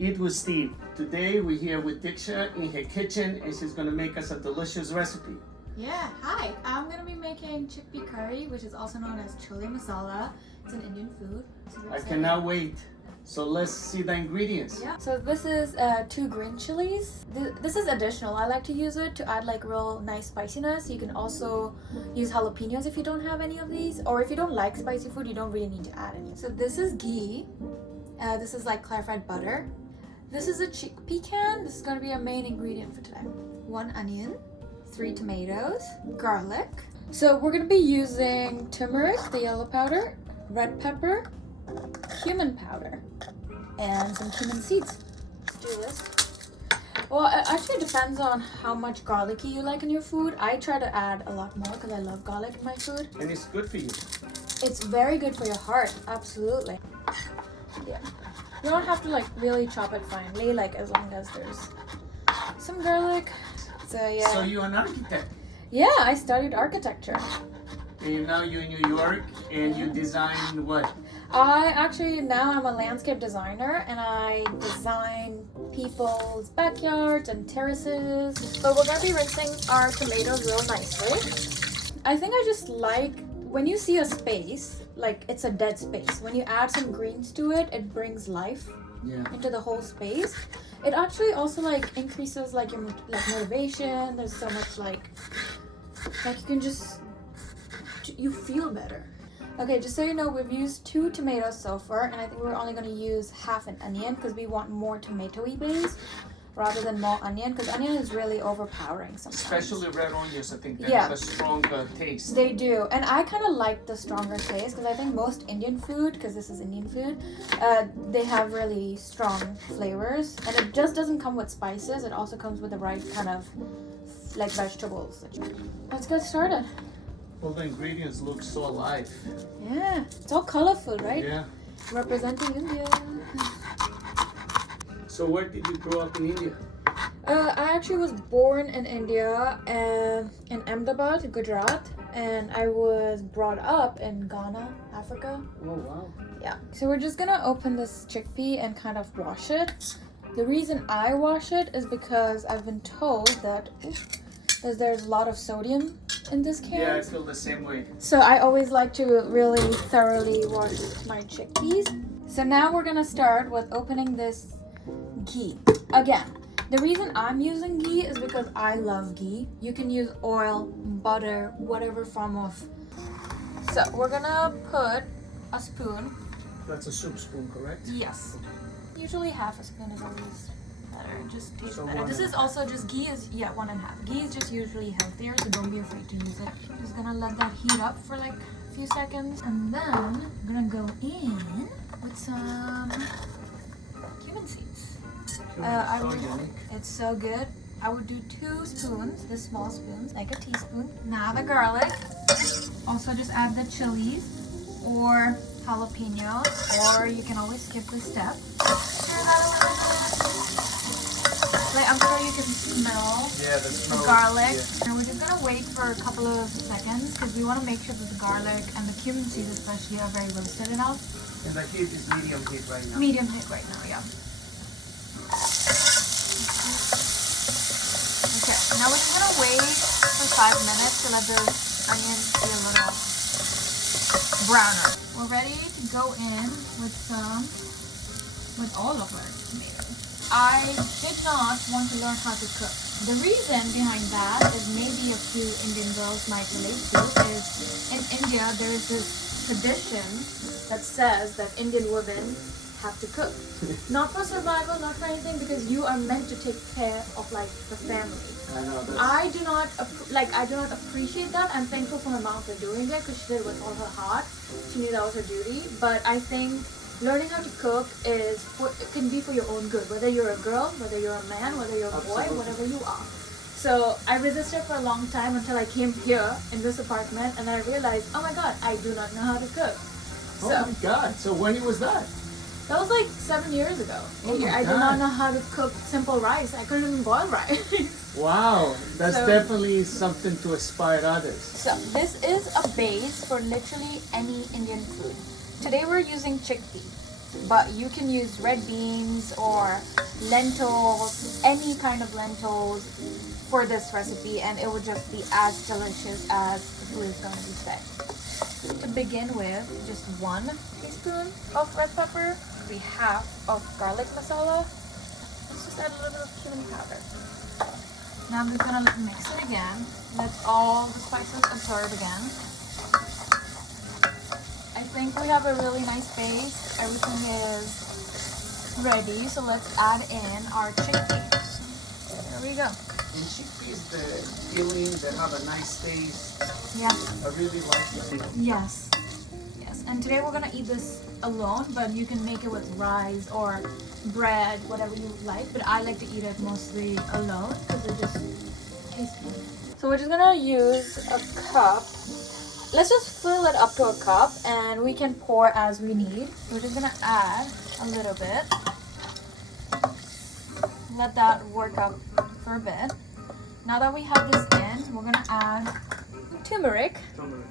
Eat with Steve. Today we're here with Diksha in her kitchen and she's gonna make us a delicious recipe. Yeah, hi. I'm gonna be making chickpea curry, which is also known as Chole masala. It's an Indian food. I cannot wait. So let's see the ingredients. Yeah. So this is 2 green chilies. This is additional. I like to use it to add like real nice spiciness. You can also use jalapeños if you don't have any of these, or if you don't like spicy food, you don't really need to add any. So this is ghee. This is like clarified butter. This is a chickpea can. This is going to be our main ingredient for today. 1 onion, 3 tomatoes, garlic. So we're going to be using turmeric, the yellow powder, red pepper, cumin powder, and some cumin seeds. Let's do this. Well, it actually depends on how much garlicky you like in your food. I try to add a lot more because I love garlic in my food. And it's good for you. It's very good for your heart, absolutely. Yeah. You don't have to like really chop it finely, like as long as there's some garlic. So yeah. So you're an architect. Yeah, I studied architecture. And now you're in New York and you design what? Now I'm a landscape designer and I design people's backyards and terraces. So we're gonna be rinsing our tomatoes real nicely. I think I just like when you see a space, like it's a dead space. When you add some greens to it, it brings life into the whole space. It actually also like increases like your motivation. There's so much like you can just, you feel better. Okay, just so you know, we've used 2 tomatoes so far, and I think we're only going to use half an onion because we want more tomato-y base rather than more onion, because onion is really overpowering sometimes. Especially red onions, I think they have a strong taste. They do, and I kind of like the stronger taste because I think most Indian food, because this is Indian food, they have really strong flavors, and it just doesn't come with spices. It also comes with the right kind of like vegetables. Let's get started. All the ingredients look so alive. Yeah, it's all colorful, right? Yeah. Representing India. So where did you grow up in India? I actually was born in India, in Ahmedabad, Gujarat, and I was brought up in Ghana, Africa. Oh wow. Yeah. So we're just gonna open this chickpea and kind of wash it. The reason I wash it is because I've been told that there's a lot of sodium in this can. Yeah, I feel the same way. So I always like to really thoroughly wash my chickpeas. So now we're gonna start with opening this ghee. Again, the reason I'm using ghee is because I love ghee. You can use oil, butter, whatever form of. So we're gonna put a spoon. That's a soup spoon, correct? Yes. Usually half a spoon is always better. It just tastes So better. This is also just ghee is 1.5. Ghee is just usually healthier, so don't be afraid to use it. Just gonna let that heat up for like a few seconds, and then I'm gonna go in with some cumin seeds. It's so good. I would do 2 spoons, the small spoons, like a teaspoon. Now the garlic. Also just add the chilies or jalapeños, or you can always skip this step. Like, I'm sure you can smell the garlic. Yeah. And we're just gonna wait for a couple of seconds because we want to make sure that the garlic and the cumin seeds especially are very roasted enough. And the heat is medium heat right now. Medium heat right now, yeah. Okay, now we're just gonna wait for 5 minutes to let the onions be a little browner. We're ready to go in with all of our tomatoes. I did not want to learn how to cook. The reason behind that is maybe a few Indian girls might relate to is in India there is this tradition that says that Indian women have to cook. Not for survival, not for anything, because you are meant to take care of like the family. I know. I do not appreciate that. I'm thankful for my mom for doing it because she did it with all her heart. She knew that was her duty. But I think learning how to cook it can be for your own good. Whether you're a girl, whether you're a man, whether you're a boy, whatever you are. So I resisted for a long time until I came here in this apartment and I realized, oh my god, I do not know how to cook. Oh my god! So when was that? That was like 7 years ago. Oh I did not know how to cook simple rice. I couldn't even boil rice. Wow, that's definitely something to inspire others. So this is a base for literally any Indian food. Today we're using chickpea. but you can use red beans or lentils, any kind of lentils for this recipe, and it would just be as delicious as the food is going to be today. To begin with, just 1 teaspoon of red pepper, maybe half of garlic masala. Let's just add a little bit of cumin powder. Now I'm just gonna mix it again. Let all the spices absorb again. I think we have a really nice base. Everything is ready, so let's add in our chickpeas. There we go. And chickpeas, the feeling, they have a nice taste. Yeah. I really like it. Yes. Yes. And today we're gonna eat this alone, but you can make it with rice or bread, whatever you like. But I like to eat it mostly alone because it just tastes good. So we're just gonna use a cup. Let's just fill it up to a cup, and we can pour as we need. We're just gonna add a little bit. Let that work up for a bit. Now that we have this in, we're gonna add turmeric. Turmeric.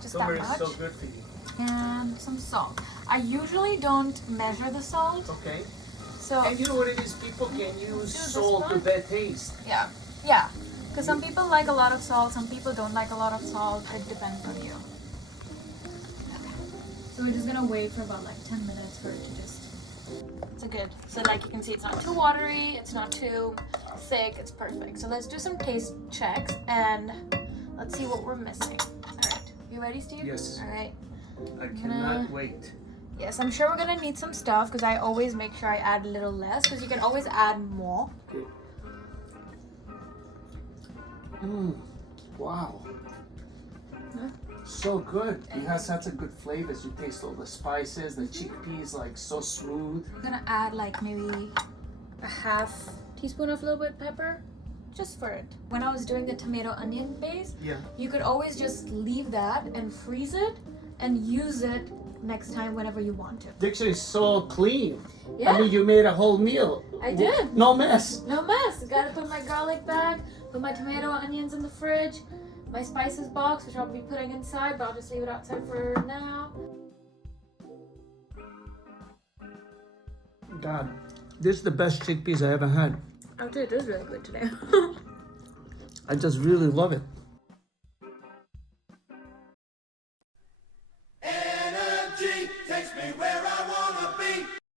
Just Turmeric that much. is so good for you. And some salt. I usually don't measure the salt. Okay. So And you know what it is? People can use salt to bad taste. yeah. Because some people like a lot of salt, some people don't like a lot of salt. It depends on you. Okay. So we're just gonna wait for about like 10 minutes for it to just. It's a good. So like you can see, it's not too watery. It's not too thick. It's perfect. So let's do some taste checks and let's see what we're missing. All right. You ready, Steve? Yes. All right. I cannot wait. Yes, I'm sure we're gonna need some stuff because I always make sure I add a little less because you can always add more. Okay. Wow. Huh? So good. It has such a good flavors. You taste all the spices, the chickpeas like so smooth. I'm gonna add like maybe a half teaspoon of little bit pepper just for it. When I was doing the tomato onion base, Yeah. you could always just leave that and freeze it and use it next time whenever you want to. Diksha is so clean. Yeah. I mean, you made a whole meal. I did. No mess. No mess. Gotta put my garlic back, put my tomato onions in the fridge, my spices box, which I'll be putting inside, but I'll just leave it outside for now. God, this is the best chickpeas I ever had. Actually, it is really good today. I just really love it.